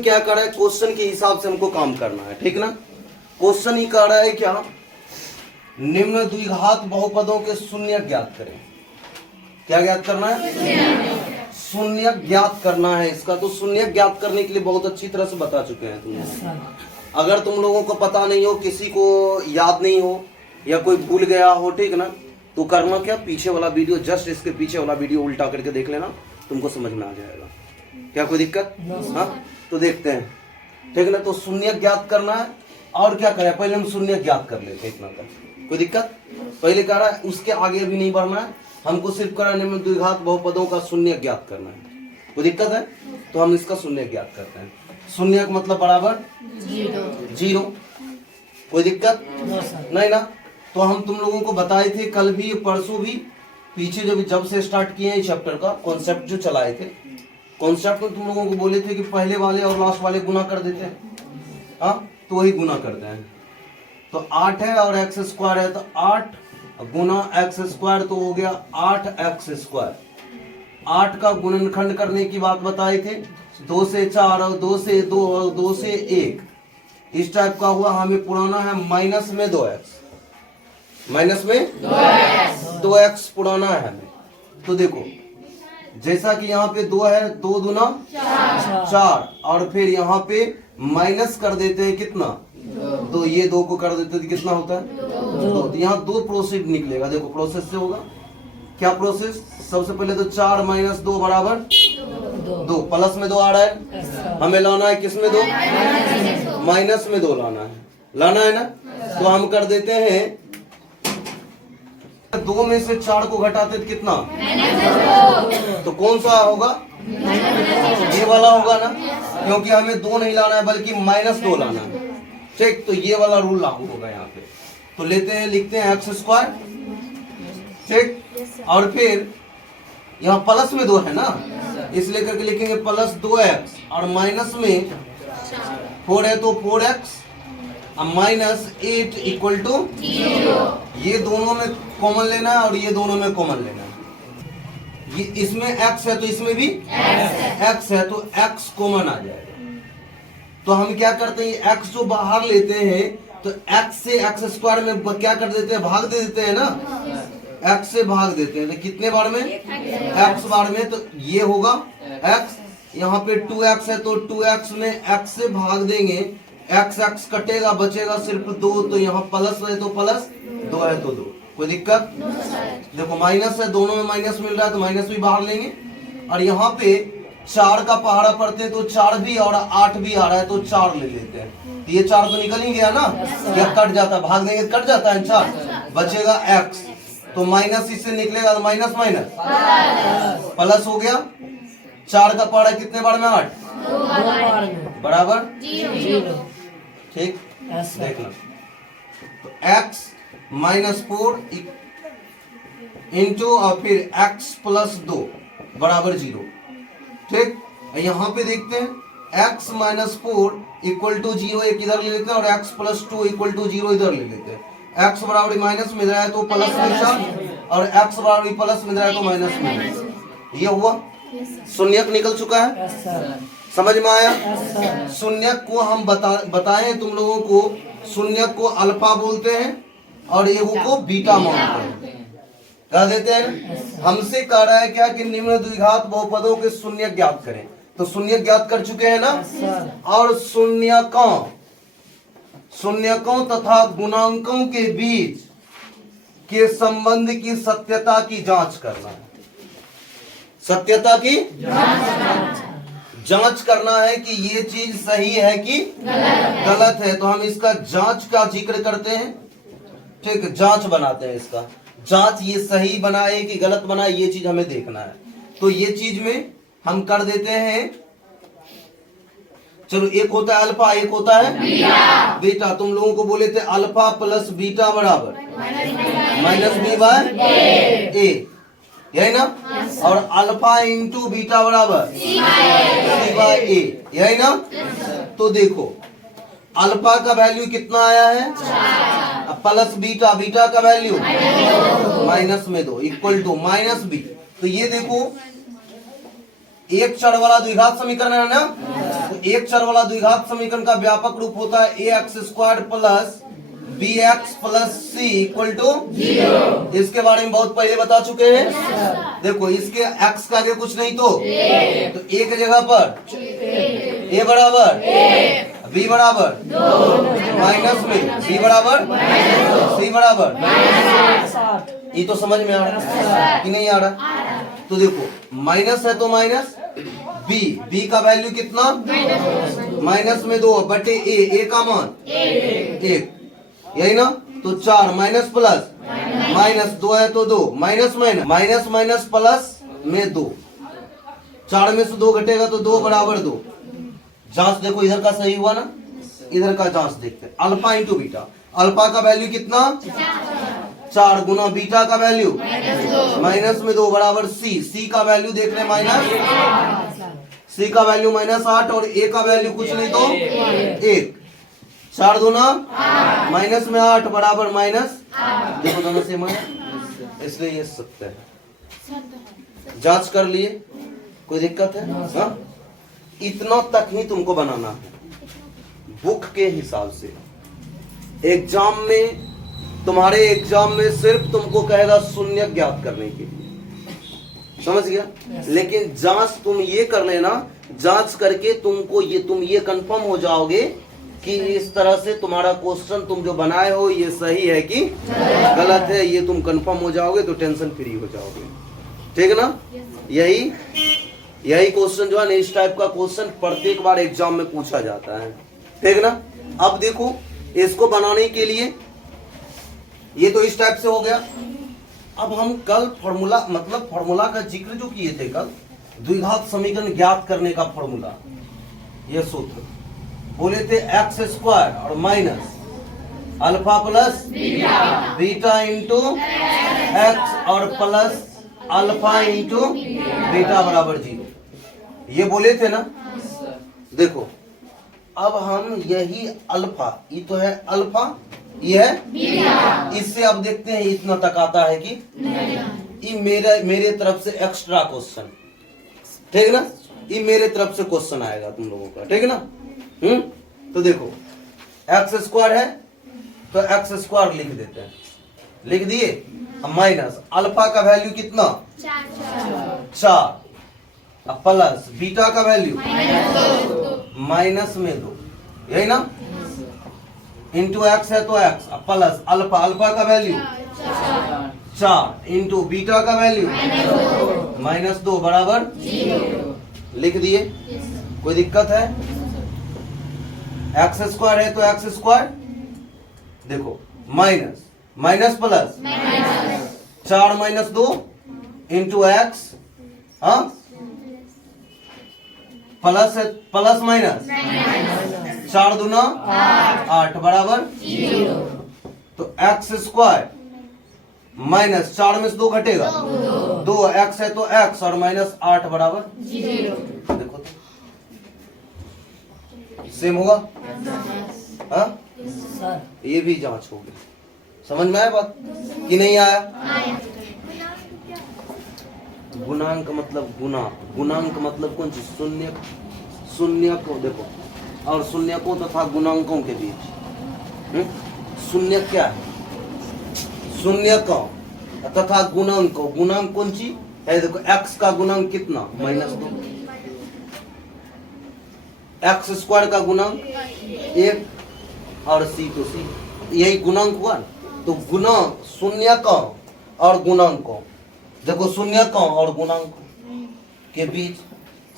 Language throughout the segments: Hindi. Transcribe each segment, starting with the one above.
क्या कर रहा है, क्वेश्चन के हिसाब से हमको काम करना है, ठीक ना। क्वेश्चन ही कह रहा है क्या, निम्न द्विघात बहुपदों के शून्य ज्ञात करें। क्या ज्ञात करना है, शून्य ज्ञात करना है इसका। तो शून्य ज्ञात करने के लिए बहुत अच्छी तरह से बता चुके हैं तुम लोग। अगर तुम लोगों को पता नहीं हो, किसी को याद नहीं हो या कोई भूल गया हो, ठीक ना, तो करना क्या, पीछे वाला वीडियो, जस्ट इसके पीछे वाला वीडियो उल्टा करके देख लेना, तुमको समझ में आ जाएगा। क्या कोई दिक्कत? हाँ, तो देखते हैं, ठीक ना। तो शून्य ज्ञात करना है, और क्या करें, पहले हम शून्य ज्ञात कर लेते हैं इतना तक। कोई दिक्कत? पहले कह रहा है, उसके आगे भी नहीं बढ़ना है, हमको सिर्फ कराने में द्विघात बहुपदों का शून्य ज्ञात करना है। कोई दिक्कत है? तो हम इसका शून्य ज्ञात करते हैं। शून्य का मतलब बराबर जीरो। कोई दिक्कत नहीं ना। तो हम तुम लोगों को बताए थे कल भी, परसों भी, पीछे जब से स्टार्ट किए हैं चैप्टर का कॉन्सेप्ट जो चलाए थे, कॉन्सेप्ट में तुम लोगों को बोले थे कि पहले वाले और लास्ट वाले गुना कर देते हैं। हाँ, तो वही गुना करते हैं। तो 8 है और x स्क्वायर है, तो 8 गुना x स्क्वायर तो हो गया 8x स्क्वायर। 8 का गुणनखंड करने की बात बताए थे, 2 से 4 और 2 से 2 और 2 से 1, इस टाइप का हुआ। हमें पुराना है माइनस में 2x, माइनस में 2x पुराना है हमें। तो देखो, जैसा कि यहाँ पे 2 है, 2 दूना 4, और फिर यहाँ पे माइनस कर देते हैं कितना, तो ये 2 को कर देते हैं, कितना होता है 2। तो यहाँ 2 प्रोसेस निकलेगा। देखो प्रोसेस से होगा क्या प्रोसेस, सबसे पहले तो 4 माइनस 2 बराबर 2, प्लस में 2 आ रहा है, हमें लाना है किस में 2, माइनस में 2 लाना है ना। तो हम कर देते हैं, 2 में से 4 को घटाते तो कितना, तो कौन सा होगा, ये वाला होगा ना, क्योंकि हमें 2 नहीं लाना है बल्कि -2 लाना है। ठीक, तो ये वाला रूल लागू होगा यहाँ पे। तो लेते हैं, लिखते हैं x स्क्वायर, ठीक, और फिर यहाँ प्लस में 2 है ना, इसलिए करके लिखेंगे प्लस 2x, और माइनस में 4 है तो 4x, -8 इक्वल टू 0। ये दोनों में कॉमन लेना है और ये दोनों में कॉमन लेना है। ये इसमें x है तो इसमें भी x है, तो x कॉमन आ जाएगा। तो हम क्या करते हैं, x जो बाहर लेते हैं तो x से x स्क्वायर में क्या कर देते हैं, भाग दे देते हैं ना, x से भाग देते हैं। तो कितने बार में, x बार में, तो ये होगा x। यहाँ पे 2x है तो 2x में x से भाग देंगे, x कटेगा, बचेगा सिर्फ 2, तो यहाँ प्लस है तो प्लस, 2 है तो 2। कोई दिक्कत? देखो माइनस है, दोनों में माइनस मिल रहा है तो माइनस भी बाहर लेंगे। और यहाँ पे 4 का पहाड़ा पड़ते हैं तो 4 भी और 8 भी आ रहा है तो 4 ले लेते हैं। तो ये 4 तो निकल ही गया ना, या कट जाता है, भाग देंगे कट जाता है 4, बचेगा x। तो माइनस इससे निकलेगा तो माइनस माइनस प्लस हो गया। 4 का पहाड़ा कितने बार में, 8 बराबर 0। ठीक, देखना, तो x -4 इंटू और फिर x प्लस 2 बराबर 0। ठीक, यहाँ पे देखते हैं x -4 इक्वल टू 0 एक इधर ले लेते हैं और x प्लस 2 इक्वल टू 0 इधर ले लेते हैं। x बराबर माइनस में रहा है तो प्लस में 4, और x बराबर प्लस में रहा है तो माइनस में। ये हुआ, शून्यक निकल चुका है, समझ में आया। शून्यक को हम बताएं तुम लोगों को, शून्यक को अल्फा बोलते हैं और ये को बीटा मानते हैं, कह देते हैं। हमसे कह रहा है क्या कि निम्न द्विघात बहुपदों के शून्य ज्ञात करें। तो शून्य ज्ञात कर चुके हैं ना, और शून्यकों तथा गुणांकों के बीच के संबंध की सत्यता की जांच करना है। सत्यता की जांच करना है कि ये चीज सही है कि गलत है। तो हम इसका जांच का जिक्र करते हैं, ठीक, जांच बनाते हैं इसका। जांच ये सही बनाए कि गलत बनाए, ये चीज हमें देखना है। तो ये चीज में हम कर देते हैं, चलो एक होता है अल्फा, एक होता है बीटा। तुम लोगों को बोले थे अल्फा प्लस बीटा बराबर -b/a, यही ना, और अल्फा इंटू बीटा बराबर c/a, यही ना। तो देखो अल्फा का वैल्यू कितना आया है, प्लस बीटा, बीटा का वैल्यू -2 इक्वल टू -b। तो ये देखो एक चर वाला द्विघात समीकरण है ना, तो एक चर वाला द्विघात समीकरण का व्यापक रूप होता है ax² plus bx plus c equal to 0। इसके बारे में बहुत पहले बता चुके हैं। देखो इसके x का आगे कुछ नहीं तो a की जगह पर a बराबर b बराबर माइनस में b बराबर c बराबर, ये तो समझ में आ रहा कि नहीं आ रहा? तो देखो माइनस है तो माइनस b का वैल्यू कितना, माइनस में 2 बटे a का मान 1, यही ना। तो 4 माइनस प्लस माइनस 2 है तो 2 minus minus minus minus plus में 2, 4 में से 2 घटेगा तो 2 बराबर 2। जांच देखो इधर का सही हुआ ना, इधर का जांच देखते हैं। अल्फा इंटू बीटा, अल्फा का वैल्यू कितना 4 गुना बीटा का वैल्यू माइनस में 2 बराबर c का वैल्यू देख रहे माइनस, c का वैल्यू -8 और a का वैल्यू कुछ नहीं तो 1, 4 दूना माइनस में 8 बराबर माइनस, देखो दोनों सेम है इसलिए ये सत्य है। जांच कर लिए, कोई दिक्कत है? हाँ? इतना तक ही तुमको बनाना है बुक के हिसाब से। एग्जाम में, तुम्हारे एग्जाम में सिर्फ तुमको कहेगा शून्य ज्ञात करने के लिए, समझ गया? लेकिन जांच तुम ये कर लेना, जांच करके तुमको तुम ये कंफर्म हो जाओगे कि इस तरह से तुम्हारा क्वेश्चन तुम जो बनाए हो ये सही है कि गलत है, ये तुम कंफर्म हो जाओगे तो टेंशन फ्री हो जाओगे। ठीक है ना? यही क्वेश्चन जो है ना, इस टाइप का क्वेश्चन प्रत्येक बार एग्जाम में पूछा जाता है। ठीक है ना? अब देखो इसको बनाने के लिए ये तो इस टाइप से हो गया। अब हम कल फॉर्मूला, मतलब फॉर्मूला का जिक्र जो किए थे कल, द्विघात समीकरण ज्ञात करने का फॉर्मूला, ये सूत्र बोले थे x² और minus alpha plus beta into x और प्लस अल्फा इंटू बीटा बराबर 0, ये बोले थे ना। देखो अब हम यही अल्फा, ये तो है अल्फा, ये है, इससे अब देखते हैं इतना तक आता है कि ये मेरे तरफ से एक्स्ट्रा क्वेश्चन, ठीक है ना? ये मेरे तरफ से क्वेश्चन आएगा तुम लोगों का, ठीक है ना? तो देखो x² है तो x² लिख देते हैं, लिख दिए। माइनस अल्फा का वैल्यू कितना 4, अब प्लस बीटा का वैल्यू माइनस में 2, यही ना, इंटू एक्स है तो एक्स, प्लस अल्फा, अल्फा का वैल्यू 4 इंटू बीटा का वैल्यू -2 बराबर 0, लिख दिए। कोई दिक्कत है? x² है तो x², देखो minus minus plus 4 minus 2 into x, हाँ प्लस है, प्लस माइनस 4 दूना 8 बराबर 0। तो x² माइनस 4 में से 2 घटेगा 2, x है तो x और -8 बराबर 0। देखो तो सेम होगा, हाँ? ये भी जांच होगी। समझ में आया बात कि नहीं आया? गुणांक मतलब गुना, गुणांक मतलब कौन चीज? शून्य, शून्य को देखो, और शून्य को तथा गुणांकों के बीच शून्य क्या है? शून्य का तथा गुणांक, गुणांक कौन सी है? देखो x का गुणांक कितना -2, x² का गुणांक 1 और c तो c, यही गुणांक हुआ। तो गुना शून्य का और गुणांक, देखो शून्य का और गुणांक के बीच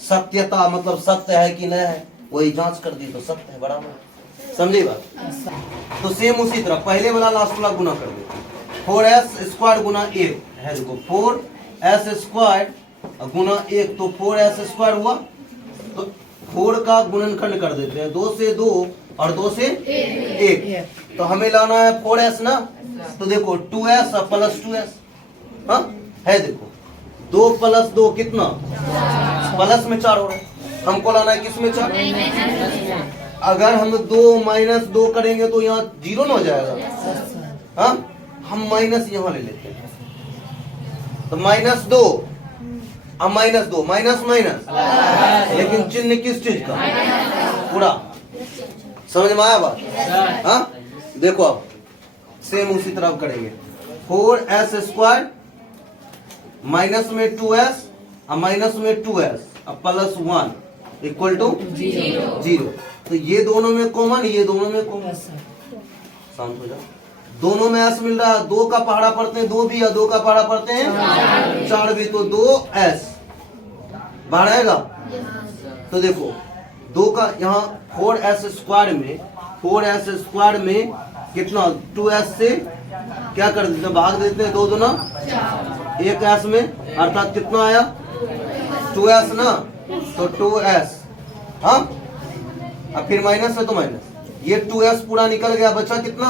सत्यता, मतलब सत्य है कि नहीं है, वही जांच कर दी तो सत्य है, बराबर। समझे बात? तो सेम उसी तरह पहले वाला लास्ट वाला गुना कर देते। 4s² गुना 1 है, देखो 4s² गुना 1 तो 4s² हुआ, तो 4 का गुणनखंड कर देते हैं, 2 से 2 और 2 से 1, तो हमें लाना है 4s ना। तो देखो 2s प्लस 2s, हाँ है, देखो 2 प्लस 2 कितना, प्लस में 4 हो रहा है, हमको लाना है किस में 4। अगर हम 2 माइनस 2 करेंगे तो यहाँ 0 ना हो जाएगा, हाँ? हम माइनस यहाँ ले लेते हैं, तो -2 अब माइनस 2, माइनस माइनस, लेकिन चिन्ह किस चीज का? पूरा। समझ में आया बात? हाँ, देखो अब सेम उसी तरह करेंगे। 4s स्क्वायर माइनस में 2s और माइनस में 2s अब प्लस 1 इक्वल टू 0। तो ये दोनों में कॉमन, ये दोनों में कॉमन। शांत हो जाओ। दोनों में s मिल रहा है, 2 का पहाड़ा पढ़ते हैं 2 भी, या 2 का पहाड़ा पढ़ते हैं 4 भी, तो 2s बाहर आएगा। तो देखो 2 का यहाँ 4s स्क्वायर में, 4s स्क्वायर में कितना 2s से क्या कर देते हैं, भाग देते हैं 2 दूना 1s में, अर्थात कितना आया 2s ना, तो 2s। हाँ, अब फिर माइनस है तो माइनस, ये 2s पूरा निकल गया, बचा कितना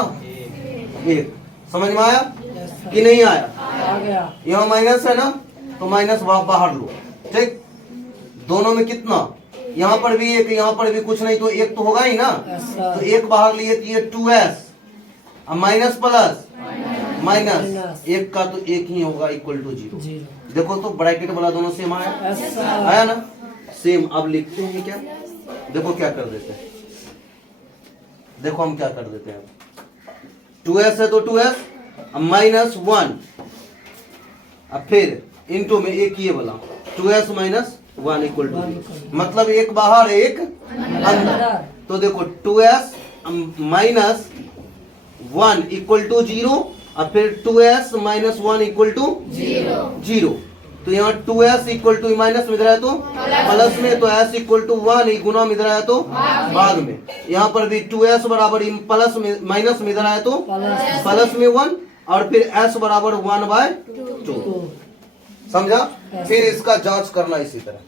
1। समझ में आया कि नहीं आया? यहाँ माइनस है ना, तो माइनस बाहर लो। ठीक, दोनों में कितना, यहाँ पर भी 1, यहाँ पर भी कुछ नहीं, तो 1 तो होगा ही ना, तो 1 बाहर लिए, तो ये 2s अब माइनस प्लस माइनस 1 का तो 1 ही होगा इक्वल टू 0। देखो तो ब्रैकेट वाला दोनों सेम आया ना, सेम। अब लिखते हैं क्या, देखो क्या कर देते हैं, देखो हम क्या कर देते हैं। 2s है तो 2s अब माइनस 1, अब फिर इनटू में एक ये वाला 2s माइनस 1 इक्वल टू 0, मतलब एक बाहर एक अंदर। तो देखो 2s माइनस 1 इक्वल टू 0 और फिर 2s माइनस 1 इक्वल टू 0। तो यहाँ 2s इक्वल टू माइनस में इधर है तो प्लस में, तो s इक्वल टू 1 गुना में इधर है तो भाग में। यहाँ पर भी 2s बराबर प्लस में माइनस में इधर है तो प्लस में 1, और फिर s बराबर 1/2। समझा? फिर इसका जांच करना इसी तरह।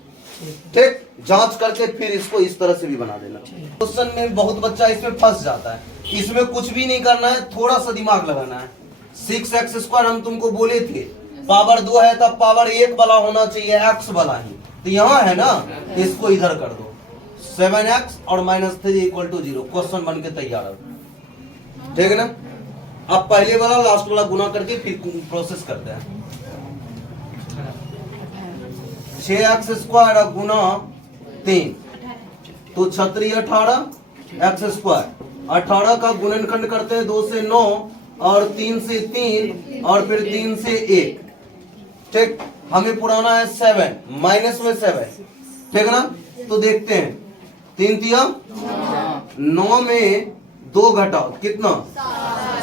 ठीक, जांच करके फिर इसको इस तरह से भी बना देना। क्वेश्चन में बहुत बच्चा इसमें फंस जाता है। इसमें कुछ भी नहीं करना है, थोड़ा सा दिमाग लगाना है। 6x स्क्वायर हम तुमको बोले थे, पावर 2 है तब पावर 1 वाला होना चाहिए, x वाला ही। तो यहाँ है ना, इसको इधर कर दो, 7x और -3 इक्वल टू 0। क्वेश्चन बन के तैयार है। ठीक है ना? अब पहले वाला लास्ट वाला गुना करके फिर प्रोसेस करते हैं। 6x स्क्वायर गुना 3 तो 36 18 x स्क्वायर। 18 का गुणनखंड करते हैं 2 से 9 और 3 से 3 और फिर 3 से 1। ठीक, हमें पुराना है 7 माइनस में 7। ठीक ना? तो देखते हैं 3 तिया 9 में 2 घटाओ कितना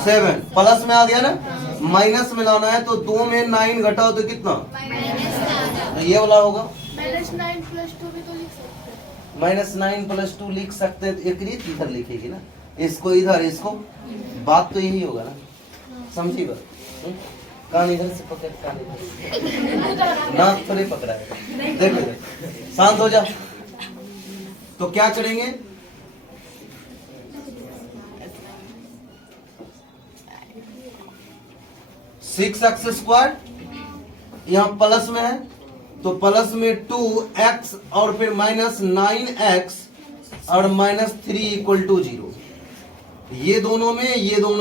7, प्लस में आ गया ना, माइनस में लाना है तो 2 में 9 घटाओ तो कितना, तो ये वाला होगा। -9 + 2 भी तो लिख सकते हैं। -9 + 2 लिख सकते हैं, तो एक रीत इधर लिखेगी ना, इसको इधर, इसको, बात तो यही होगा ना, समझी बात? कान इधर से पकड़, कान इधर नाक थोड़े पकड़ा है। देखो शांत हो जा। तो क्या करेंगे, सिक्स एक्स स्क्वायर यहाँ प्लस में है तो प्लस में 2x और फिर -9x और -3 इक्वल टू 0। ये दोनों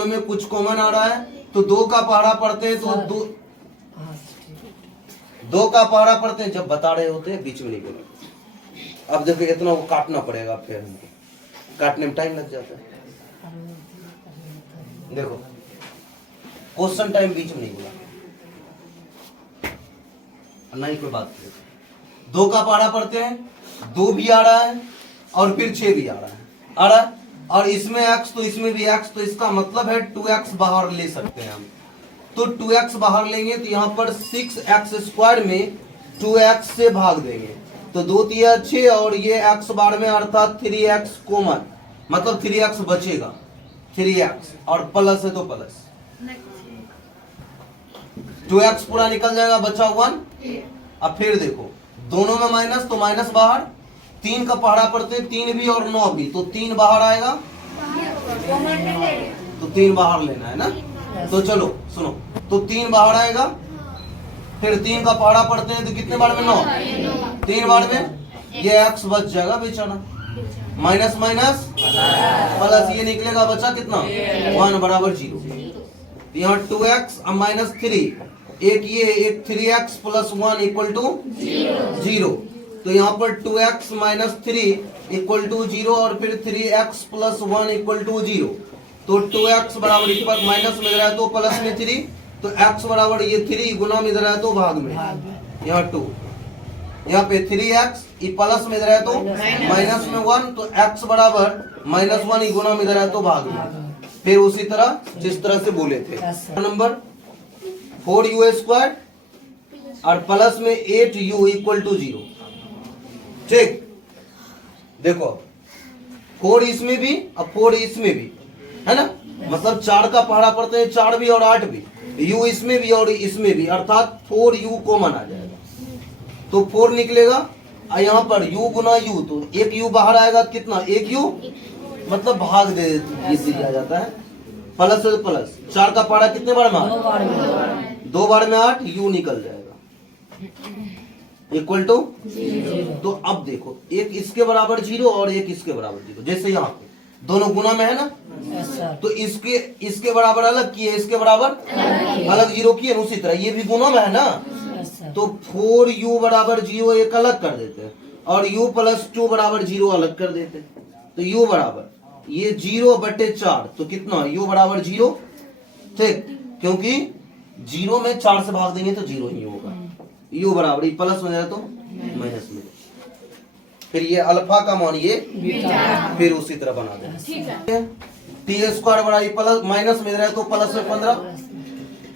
में कुछ कॉमन आ रहा है, तो 2 का पहाड़ा पढ़ते हैं तो 2 का पहाड़ा पढ़ते हैं, जब बता रहे होते हैं बीच में नहीं बोले। अब देखो इतना वो काटना पड़ेगा, फिर हमको काटने में टाइम लग जाता है। देखो क्वेश्चन टाइम बीच में नहीं बोला, नहीं कोई बात नहीं। 2 का पहाड़ा पढ़ते हैं, 2 भी आ रहा है और फिर 6 भी आ रहा है, और इसमें x तो इसमें भी x, तो इसका मतलब है 2x बाहर ले सकते हैं हम। तो 2x बाहर लेंगे तो यहाँ पर 6x स्क्वायर में 2x से भाग देंगे, तो 2 तिया 6 और ये x बार में अर्थात 3x कॉमन, मतलब 3x बचेगा, 3x और प्लस है तो प्लस, 2x पूरा निकल जाएगा, बचा 1। अब फिर देखो दोनों में माइनस, तो माइनस बाहर, 3 का पहाड़ा पढ़ते 3 भी और 9 भी, तो 3 बाहर आएगा, तो 3 बाहर लेना है ना। तो चलो सुनो, तो 3 बाहर आएगा, फिर 3 का पहाड़ा पढ़ते हैं तो कितने बार में 9, 3 बार में ये x बच जाएगा बेचारा, माइनस माइनस प्लस, ये निकलेगा, बचा कितना 1 बराबर 0। यहाँ 2x अब -3 एक ये एक 3x प्लस 1 इक्वल टू 0। तो यहाँ पर 2x माइनस 3 इक्वल टू 0 और फिर 3x प्लस 1 इक्वल टू 0। तो 2x बराबर इक्वल माइनस में इधर है तो प्लस में 3, तो x बराबर ये 3 गुना में इधर है तो भाग में, यहाँ 2, यहाँ पे 3x प्लस में इधर है तो माइनस में 1, तो x बराबर माइनस 1 गुना में इधर है तो भाग में। फिर उसी तरह जिस तरह से बोले थे नंबर 4u² और प्लस में 8u इक्वल टू 0। ठीक, देखो 4 इसमें भी और 4 इसमें भी है ना, मतलब 4 का पहाड़ा पड़ते हैं, 4 भी और 8 भी, u इसमें भी और इसमें भी, अर्थात 4u कॉमन आ जाएगा तो 4 निकलेगा। और यहाँ पर u गुना u, तो एक u बाहर आएगा कितना, एक u मतलब भाग दे दिया जाता है, प्लस से प्लस 4 का पहाड़ा कितने बार में, 2 बार में 8, u निकल जाएगा इक्वल टू 0। तो अब देखो एक इसके बराबर 0 और एक इसके बराबर 0, जैसे यहाँ पे दोनों गुना में है ना, तो इसके बराबर अलग किए, इसके बराबर अलग 0 किए, उसी तरह ये भी गुना में है ना, तो 4u बराबर 0 एक अलग कर देते हैं और u प्लस 2 बराबर 0 अलग कर देते हैं। तो u बराबर ये 0/4, तो कितना u बराबर 0। ठीक, क्योंकि 0 में 4 से भाग देंगे तो 0 ही होगा। u बराबर ये प्लस में जाए तो माइनस में, फिर ये अल्फा का मान ये फिर उसी तरह बना दें। t² बराबर प्लस माइनस में रहे तो प्लस में 15,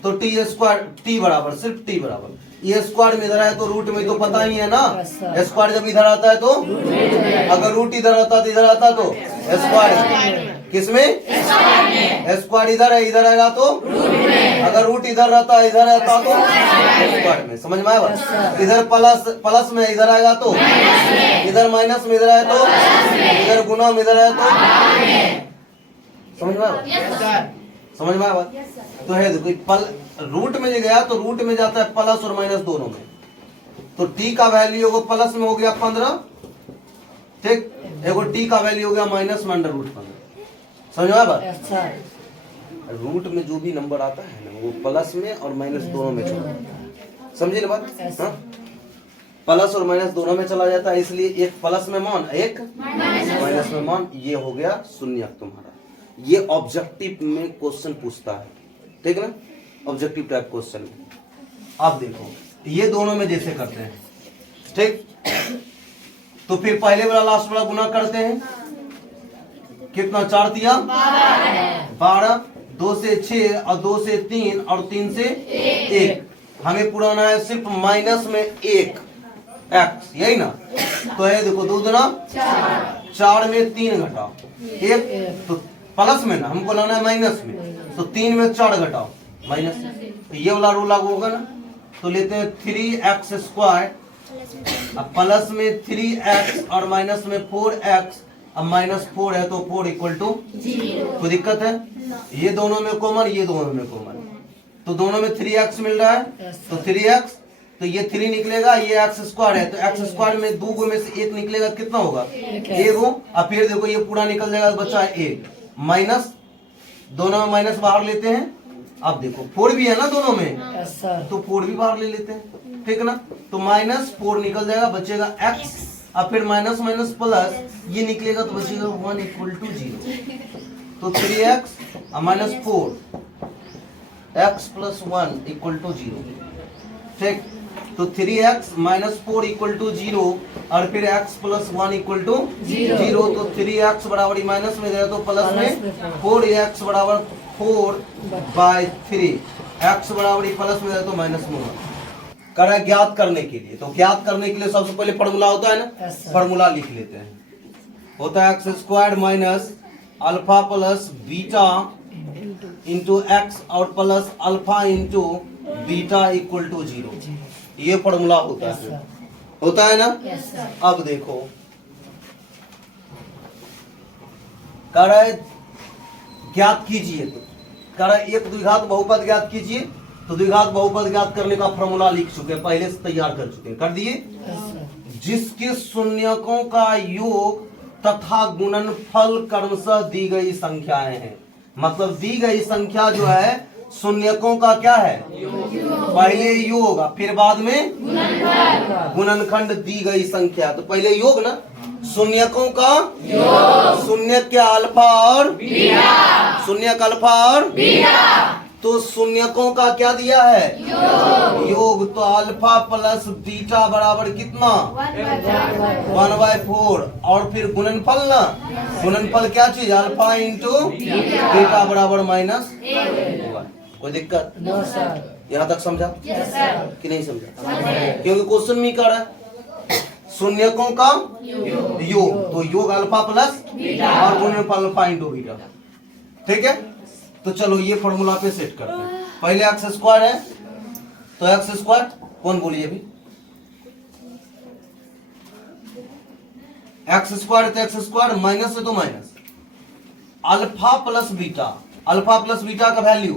तो t² बराबर सिर्फ t बराबर ये स्क्वायर में इधर है तो रूट में तो पता ही है ना, स्क्वायर जब इधर आता है तो, अगर रूट इधर आता तो इधर आता तो स्क्वायर किसमें, स्क्वायर इधर है, इधर आएगा तो अगर रूट इधर रहता है इधर रहता तो स्क्वायर में, समझ में आया। इधर प्लस में इधर आएगा तो, इधर माइनस में इधर आए तो, इधर गुना में इधर आए तो, समझ में आया, समझ में आया। तो है देखो रूट में गया तो रूट में जाता है प्लस और माइनस दोनों में, तो t का वैल्यू होगा प्लस में हो गया 15, ठीक, एगो t का वैल्यू हो गया माइनस में √15। समझ में आया बात। रूट में जो भी नंबर आता है ना वो प्लस में और माइनस दोनों में चला जाता है, समझे ना बात, हाँ? प्लस और माइनस दोनों में चला जाता है, इसलिए एक प्लस में मान एक माइनस में मान, ये हो गया शून्य तुम्हारा। ये ऑब्जेक्टिव में क्वेश्चन पूछता है, ठीक है ना, ऑब्जेक्टिव टाइप क्वेश्चन में। आप देखो ये दोनों में जैसे करते हैं, ठीक, तो फिर पहले वाला लास्ट वाला गुना करते हैं, कितना 4 दिया 12, 2 से 6 और 2 से 3 और 3 से 1, हमें पुराना है सिर्फ माइनस में 1 x, यही ना, तो है देखो 2 दूना 4 में 3 घटाओ 1, तो प्लस में ना हमको लाना है माइनस में, तो 3 में 4 घटाओ माइनस, तो ये वाला रूल लागू होगा ना। तो लेते हैं 3x² अब प्लस में 3x और माइनस में 4x, अब माइनस 4 है तो 4 इक्वल टू 0। कोई दिक्कत है, ये दोनों में कॉमन, ये दोनों में कॉमन, तो दोनों में 3x मिल रहा है, तो 3x, तो ये 3 निकलेगा, ये x² है तो x² में 2 में से 1 निकलेगा, कितना होगा 1 हो। अब फिर देखो ये पूरा निकल जाएगा, बचा है 1 माइनस, दोनों में माइनस बाहर लेते हैं। अब देखो 4 भी है ना दोनों में, तो 4 भी बाहर ले लेते हैं, ठीक है ना, तो -4 निकल जाएगा, बचेगा x, अब फिर माइनस माइनस प्लस ये निकलेगा तो बचेगा 1 इक्वल टू 0, तो 3x minus 4 x plus 1 equal to 0, ठीक, तो 3x माइनस 4 इक्वल टू 0 और फिर x प्लस 1 इक्वल टू 0, तो 3x बराबर माइनस में गया तो प्लस में 4x बराबर 4/3, x बराबर प्लस में गया तो माइनस में करा ज्ञात करने के लिए। तो ज्ञात करने के लिए सबसे पहले फॉर्मूला होता है ना, फॉर्मूला लिख लेते हैं, होता है x² minus alpha plus beta into x और plus alpha into beta equal to 0, ये फॉर्मूला होता है ना। अब देखो कह रहा है ज्ञात कीजिए, तो कह रहा है एक द्विघात बहुपद ज्ञात कीजिए, तो द्विघात बहुपद ज्ञात करने का फॉर्मूला लिख चुके हैं, पहले से तैयार कर चुके हैं, कर दिए, जिसके शून्यकों का योग तथा गुणनफल क्रमशः दी गई संख्याएं हैं, मतलब दी गई संख्या जो है शून्यकों का क्या है? पहले योग फिर बाद में गुणनखंड दी गई संख्या। तो पहले योग ना, शून्यकों का शून्य क्या अल्फा और शून्य का अल्फा और तो शून्यकों का क्या दिया है? योग। तो अल्फा प्लस बीटा बराबर कितना? 1/4 और फिर गुणनफल ना, गुणनफल क्या चीज? अल्फा इंटू बीटा बराबर माइनस। कोई दिक्कत? यहाँ तक समझा कि नहीं समझा? क्योंकि क्वेश्चन में कर रहा है शून्यकों का योग, तो योग अल्फा प्लस और गुणनफल अल्फा इंटू बीटा। ठीक है, तो चलो ये फॉर्मूला पे सेट करते हैं। पहले एक्स स्क्वायर है, तो एक्स स्क्वायर कौन बोलिए अभी? एक्स स्क्वायर तो एक्स स्क्वायर, माइनस है तो minus alpha plus beta. Alpha plus beta का वैल्यू,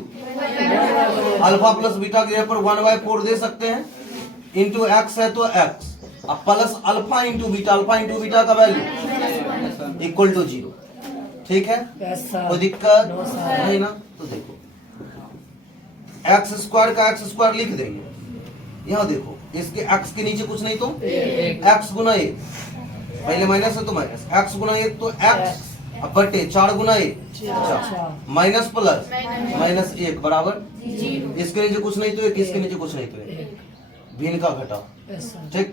अल्फा प्लस बीटा के जगह पर 1/4 दे सकते हैं, इंटू एक्स है तो एक्स, अब plus alpha into beta, alpha into beta का वैल्यू इक्वल टू 0। ठीक है, कोई दिक्कत नहीं ना? तो देखो एक्स स्क्वायर का एक्स स्क्वायर लिख देंगे। यहाँ देखो इसके एक्स के नीचे कुछ नहीं तो एक्स गुना 1, पहले माइनस है तो माइनस, एक्स गुना 1 तो एक्स, अब बटे 4 गुना 1 माइनस प्लस माइनस 1 बराबर, इसके नीचे कुछ नहीं तो 1, इसके नीचे कुछ नहीं तो 1, भिन्न का घटाओ। ठीक,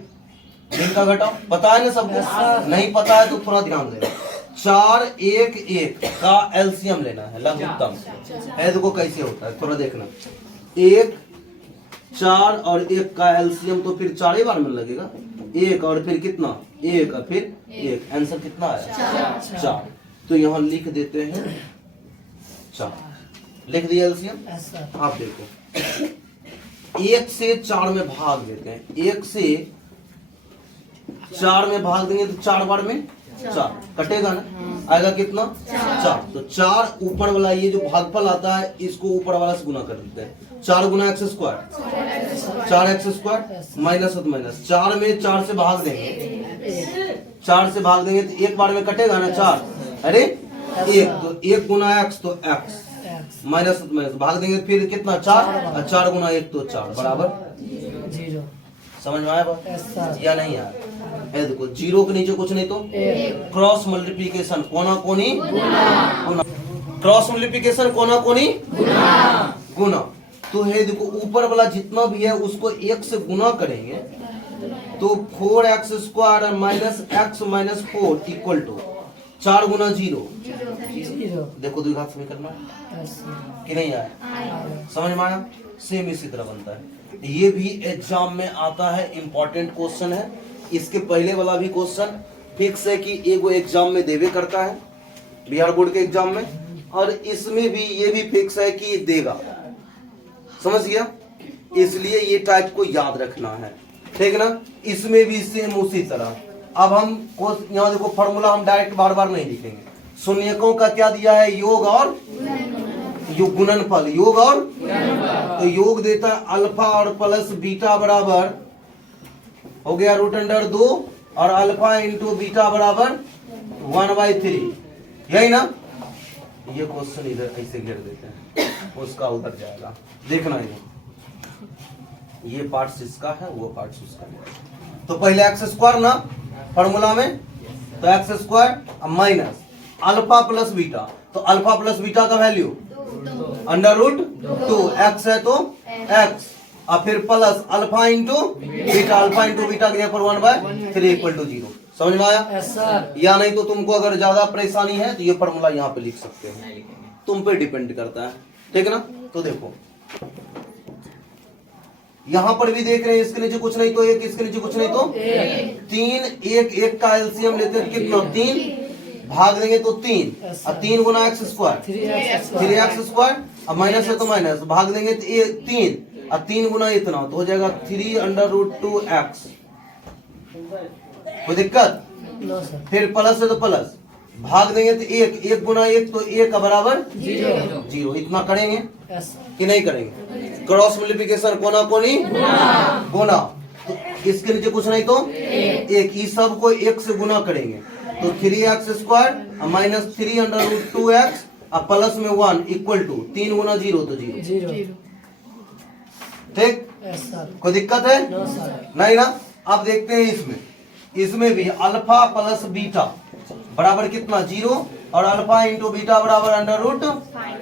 भिन्न का घटाओ पता है ना सबको? नहीं पता है तो थोड़ा ध्यान देना। 4 1 1 का एलसीएम लेना है, लघुत्तम है। देखो कैसे होता है, थोड़ा देखना। 1 4 और 1 का एलसीएम तो फिर 4 ही बार में लगेगा, 1 और फिर कितना? 1 और फिर 1, आंसर कितना आया? 4। तो यहाँ लिख देते हैं 4, लिख दिया एलसीएम। आप देखो 1 से 4 में भाग देते हैं, 1 से 4 में भाग देंगे तो 4 बार में 4 कटेगा ना, आएगा कितना? 4। तो 4 ऊपर वाला ये जो भागफल आता है इसको ऊपर वाला से गुना कर देते हैं। 4 गुना x square, 4 x square minus तो माइनस, 4 में 4 से भाग देंगे, 4 से भाग देंगे तो एक बार में कटेगा ना 4, अरे 1, तो 1 गुना एक्स तो एक्स, माइनस तो माइनस, भाग देंगे फिर कितना? 4, और 4 गुना 1 तो 4 बराबर 0। समझ में आया बात या नहीं आया? है देखो 0 के नीचे कुछ नहीं तो क्रॉस मल्टीप्लिकेशन कोना कोनी गुना, क्रॉस मल्टीप्लिकेशन कोना कोनी गुना। तो है देखो ऊपर वाला जितना भी है उसको 1 से गुना करेंगे तो 4x square minus x minus 4 equal to 4 गुना 0। देखो द्विघात समीकरण कि नहीं आया? समझ में आया? सेम इसी तरह बनता है। ये भी एग्जाम में आता है, इंपॉर्टेंट क्वेश्चन है। इसके पहले वाला भी क्वेश्चन फिक्स है कि एगो एग्जाम में देवे करता है, बिहार बोर्ड के एग्जाम में, और इसमें भी ये भी फिक्स है कि देगा। समझ गया? इसलिए ये टाइप को याद रखना है, ठीक ना? इसमें भी सेम उसी तरह। अब हम यहाँ देखो फॉर्मूला हम डायरेक्ट बार बार नहीं लिखेंगे। शून्यकों का क्या दिया है? योग और गुणनफल, योग और तो योग देता है अल्फा और प्लस बीटा बराबर हो गया √2 और अल्फा इंटू बीटा बराबर 1/3, यही ना? ये क्वेश्चन इधर ऐसे घेर देते हैं, उसका उधर जाएगा, देखना ये पार्ट इसका है, वो पार्ट उसका है। तो पहले एक्स स्क्वायर ना फॉर्मूला में, तो x square minus alpha plus beta, तो अल्फा प्लस बीटा का वैल्यू √2, एक्स है तो एक्स, और फिर plus alpha into beta, alpha into beta के पर 1/3 इक्वल टू 0। समझ में आया? या नहीं तो तुमको अगर ज्यादा परेशानी है तो ये फॉर्मूला यहाँ पे लिख सकते हो, तुम पे डिपेंड करता है, ठीक है ना? तो देखो यहाँ पर भी देख रहे हैं, इसके नीचे कुछ नहीं तो 1, इसके नीचे कुछ नहीं तो 3, 1 का एलसीएम लेते हैं कितना? 3, भाग देंगे तो 3, और 3 गुना एक्स स्क्वायर 3x स्क्वायर, अब माइनस है तो माइनस, भाग देंगे तो 3, और 3 गुना इतना तो हो जाएगा 3√2x। कोई दिक्कत? फिर प्लस है तो प्लस, भाग देंगे तो 1 गुना 1 तो 1 का बराबर 0। इतना करेंगे कि नहीं करेंगे? क्रॉस मल्टीप्लिकेशन कोना कोनी गुना, तो इसके नीचे कुछ नहीं तो 1, इस सब को 1 से गुना करेंगे तो 3x स्क्वायर माइनस 3√2x अब प्लस में 1 इक्वल टू 3 गुना 0 तो 0। जीरो। ठीक, यस सर। कोई दिक्कत है? No sir. नहीं ना। अब देखते हैं इसमें भी अल्फा प्लस बीटा बराबर कितना 0 और अल्फा इंटू बीटा बराबर अंडर रूट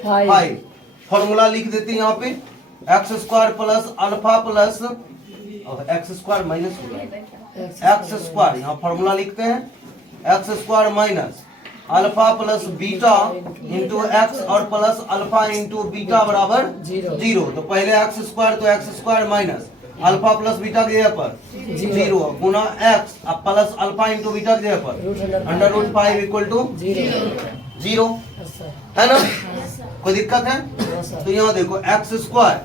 5। फॉर्मूला लिख देते हैं यहाँ पे x square plus alpha plus x square minus हो जाएगा एक्स स्क्वायर, यहाँ फॉर्मूला लिखते हैं x square minus alpha plus beta into x और प्लस अल्फा इंटू बीटा बराबर 0। तो पहले एक्स स्क्वायर तो x square minus alpha plus beta के जगह पर 0 गुना एक्स अब प्लस अल्फा इंटू बीटा के जगह पर अंडर रूट 5 इक्वल टू 0 है ना। कोई दिक्कत है? तो यहाँ देखो एक्स स्क्वायर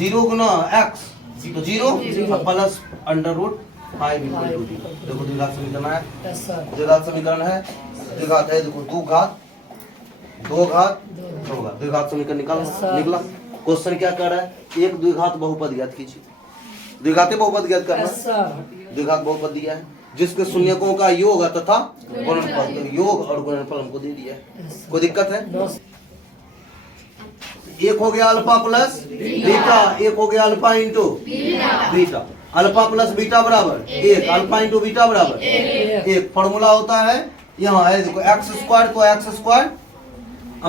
0 गुना एक्स तो 0 plus under root 5 equal to 0। देखो द्विघात समीकरण है, द्विघात समीकरण है, द्विघात है। देखो 2 घात 2 घात 2 घात द्विघात समीकरण निकला। क्वेश्चन क्या कर रहा है? एक द्विघात बहुपद ज्ञात कीजिए। द्विघात बहुपद ज्ञात करना। द्विघात बहुपद दिया है जिसके शून्यकों का योग तथा गुणनफल, तो योग और गुणनफल हमको दे दिया है। कोई दिक्कत है? एक हो गया अल्फा प्लस बीटा, एक हो गया alpha into beta. Alpha plus beta बराबर 1, अल्फा इंटू बीटा बराबर 1। फॉर्मूला होता है यहाँ है देखो एक्स स्क्वायर तो x square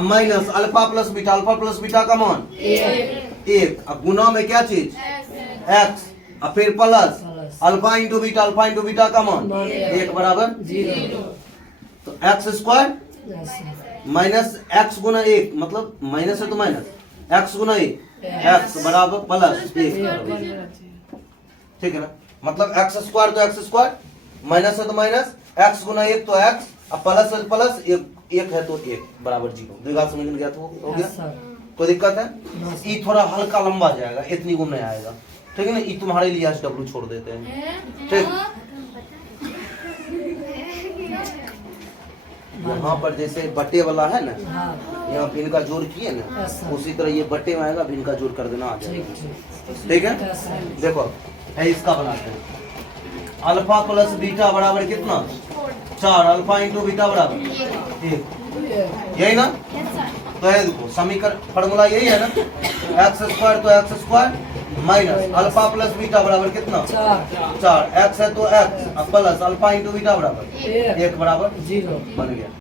minus alpha plus beta का मान 1। अब गुना में क्या चीज एक्स और फिर प्लस अल्फा इंटू बीटा का मान 1 बराबर 0। तो एक्स स्क्वायर माइनस एक्स गुना 1 मतलब माइनस है तो माइनस एक्स गुना 1 एक्स बराबर प्लस 1। ठीक है ना। मतलब एक्स स्क्वायर तो एक्स स्क्वायर माइनस है तो माइनस एक्स गुना 1 तो एक्स अब प्लस है प्लस 1 है तो 1 बराबर 0। द्विघात समीकरण ज्ञात हो गया। कोई दिक्कत है? ये थोड़ा हल्का लंबा जाएगा, इतनी गुम नहीं आएगा। ठीक है ना। ये तुम्हारे लिए आज डब्लू छोड़ देते हैं। ठीक, यहाँ पर जैसे बट्टे वाला है ना, यहाँ भिन्न का जोड़ किए ना, उसी तरह ये बट्टे में आएगा, भिन्न का जोड़ कर देना आ जाएगा। ठीक है। देखो है इसका बनाते हैं अल्फा प्लस बीटा बराबर कितना 4, अल्फा इंटू बीटा बराबर 1, यही ना। तो है देखो समीकरण फॉर्मूला यही है ना, एक्स स्क्वायर तो x square minus alpha plus beta बराबर कितना 4, एक्स है तो x plus alpha into beta बराबर 1 बराबर 0 बन गया।